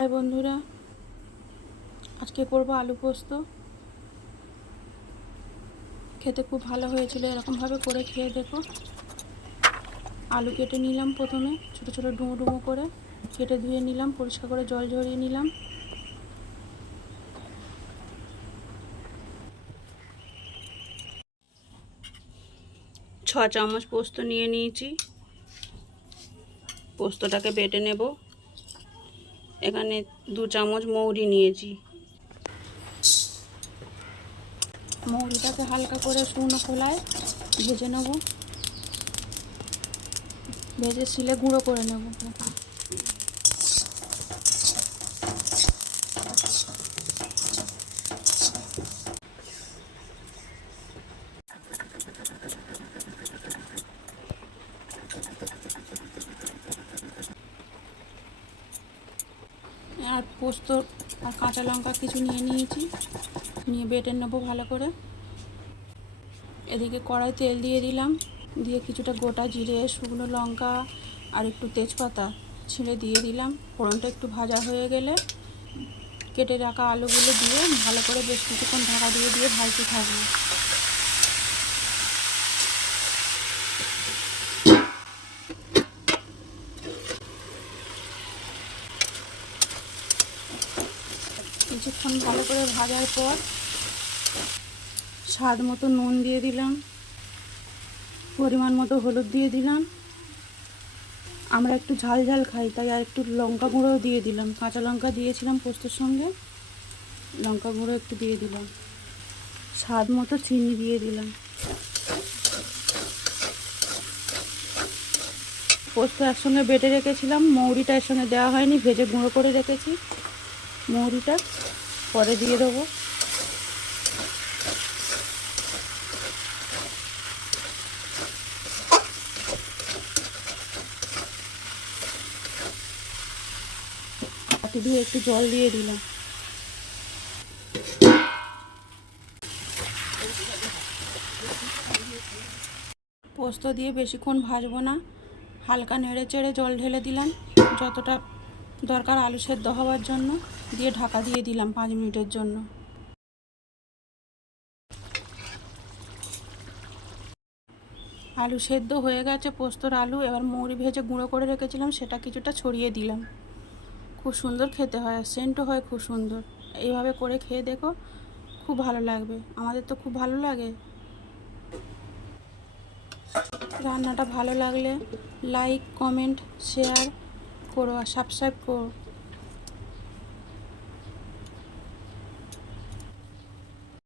High বন্ধুরা, আজকে করব আলু পোস্ত। খেতে খুব ভালো হয়েছিল, এরকমভাবে করে খেয়ে দেখো। আলু কেটে নিলাম প্রথমে, ছোটো ছোটো ডুমো ডুমো করে। কেটে ধুয়ে নিলাম, পরিষ্কার করে জল ঝরিয়ে নিলাম। ছ চামচ পোস্ত নিয়ে নিয়েছি। পোস্তটাকে বেটে নেব। এখানে দু চামচ মৌরি নিয়েছি। মৌরিটাকে হালকা করে শুকনো খোলায় ভেজে নেব। ভেজে শিলে গুঁড়ো করে নেব। আর পোস্ত আর কাঁচা লঙ্কা কিছু নিয়ে নিয়েছি। নিয়ে বেটে নেব ভালো করে। এদিকে কড়াই তেল দিয়ে দিলাম। দিয়ে কিছুটা গোটা জিরে, শুকনো লঙ্কা আর একটু তেজপাতা ছিঁড়ে দিয়ে দিলাম। ফোড়নটা একটু ভাজা হয়ে গেলে কেটে রাখা আলুগুলো দিয়ে ভালো করে বেশ কিছুক্ষণ ঢাকা দিয়ে দিয়ে ভাজতে থাকব। কিছুক্ষণ ভালো করে ভাজার পর স্বাদ মতো নুন দিয়ে দিলাম, পরিমাণ মতো হলুদ দিয়ে দিলাম। আমরা একটু ঝাল ঝাল খাই, তাই আর একটু লঙ্কা গুঁড়ো দিয়ে দিলাম। কাঁচা লঙ্কা দিয়েছিলাম পোস্তর সঙ্গে, লঙ্কা গুঁড়ো একটু দিয়ে দিলাম। স্বাদ মতো চিনি দিয়ে দিলাম। পোস্ত একসঙ্গে বেটে রেখেছিলাম, মৌরিটা এর সঙ্গে দেওয়া হয়নি, ভেজে গুঁড়ো করে রেখেছি। মৌরিটা পরে দিয়ে দেবো। দিয়ে একটু জল দিয়ে দিলাম। পোস্ত দিয়ে বেশিক্ষণ ভাজবো না। হালকা নেড়ে চেড়ে জল ঢেলে দিলাম। যতটা দরকার আলু সেদ্ধ হওয়ার জন্য, দিয়ে ঢাকা দিয়ে দিলাম পাঁচ মিনিটের জন্য। আলু সেদ্ধ হয়ে গেছে, পোস্তর আলু, এবার মৌরি ভেজে গুঁড়ো করে রেখেছিলাম, সেটা কিছুটা ছড়িয়ে দিলাম। খুব সুন্দর খেতে হয় সেন্টও হয় খুব সুন্দর। এইভাবে করে খেয়ে দেখো, খুব ভালো লাগবে। আমাদের তো খুব ভালো লাগে। রান্নাটা ভালো লাগলে লাইক, কমেন্ট, শেয়ার করো আর সাবস্ক্রাইব করো।